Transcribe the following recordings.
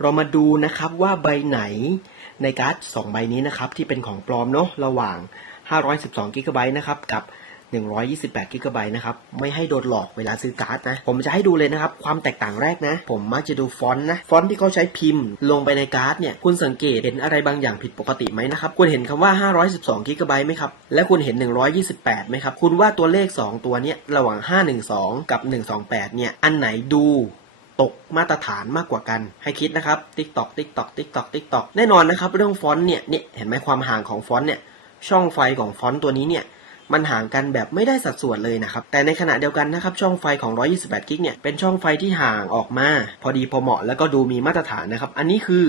เรามาดูนะครับว่าใบไหนในการ์ด2ใบนี้นะครับที่เป็นของปลอมเนาะระหว่าง 512 g b นะครับกับ 128 g b นะครับไม่ให้โดนหลอกเวลาซื้อการ์ดนะ ผมจะให้ดูเลยนะครับ ความแตกต่างแรกนะ ผมมักจะดูฟอนต์นะ ฟอนต์ที่เขาใช้พิมพ์ลงไปในการ์ดเนี่ย คุณสังเกตเห็นอะไรบางอย่างผิดปกติไหมนะครับ คุณเห็นคำว่า 512 g b ไหมครับ และคุณเห็น 128ไหมครับ คุณว่าตัวเลข 2 ตัวเนี้ยระหว่าง 512 กับ 128 เนี่ย อันไหนดู ตกมาตรฐานมากกว่ากัน ให้คิดนะครับ TikTok TikTok TikTok TikTok แน่นอนนะครับเรื่องฟอนต์เนี่ยเนี่ยเห็นไหมความห่างของฟอนต์เนี่ยช่องไฟของฟอนต์ตัวนี้เนี่ยมันห่างกันแบบไม่ได้สัดส่วนเลยนะครับ แต่ในขณะเดียวกันนะครับ ช่องไฟของ 128 กิกเนี่ย เป็นช่องไฟที่ห่างออกมา พอดีพอเหมาะแล้วก็ดูมีมาตรฐานนะครับ อันนี้คือ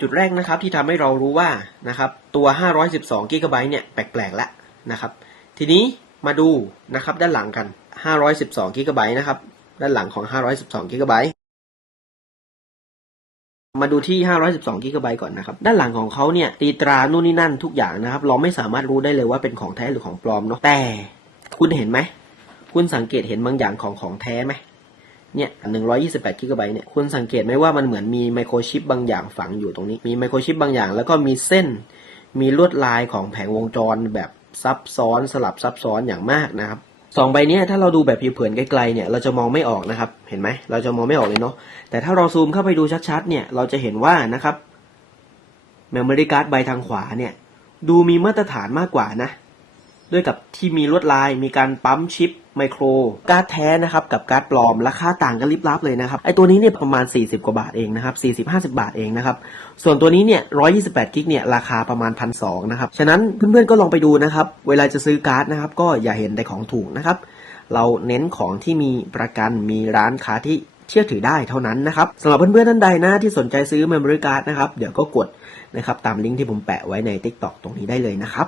จุดแรกนะครับที่ทำให้เรารู้ว่านะครับตัว 512 กิกะไบต์เนี่ยแปลกๆแล้วนะครับ ทีนี้มาดูนะครับด้านหลังกัน 512 กิกะไบต์นะครับ ด้านหลังของ 512 กิกะไบต์ มาดูที่ 512 กิกะไบต์ก่อนนะครับ ด้านหลังของเขาเนี่ยตีตรานู่นนี่นั่นทุกอย่างนะครับ เราไม่สามารถรู้ได้เลยว่าเป็นของแท้หรือของปลอมเนาะ แต่คุณเห็นไหม คุณสังเกตเห็นบางอย่างของของแท้ไหมเนี่ย 128 กิกะไบต์เนี่ย คุณสังเกตไหมว่ามันเหมือนมีไมโครชิปบางอย่างฝังอยู่ตรงนี้ มีไมโครชิปบางอย่าง แล้วก็มีเส้น มีลวดลายของแผงวงจรแบบซับซ้อนสลับซับซ้อนอย่างมากนะครับ สองใบนี้ถ้าเราดูแบบผิวเผินไกลๆเนี่ยเราจะมองไม่ออกนะครับ เห็นไหมเราจะมองไม่ออกเลยเนาะแต่ถ้าเราซูมเข้าไปดูชัดๆเนี่ยเราจะเห็นว่านะครับ Memory Card ใบทางขวาเนี่ยดูมีมาตรฐานมากกว่านะ ด้วยกับที่มีลวดลายมีการปั๊มชิปไมโครการ์ดแท้นะครับกับการ์ดปลอมราคาต่างกันลิบลับเลยนะครับไอตัวนี้เนี่ยประมาณ 40 กว่าบาทเองนะครับ40-50 บาทเองนะครับส่วนตัวนี้เนี่ย128กิกเนี่ยราคาประมาณพันสนะครับฉะนั้นเพื่อนๆก็ลองไปดูนะครับเวลาจะซื้อการ์ดนะครับก็อย่าเห็นแต่ของถูกนะครับเราเน้นของที่มีประกันมีร้านค้าที่เชื่อถือได้เท่านั้นนะครับสำหรับเพื่อนๆท่านใดนะที่สนใจซื้อ Memory Card นะครับเดี๋ยวก็กดนะครับตามลิงก์ที่ผมแปะไว้ใน TikTok ตรงนี้ได้เลยนะครับ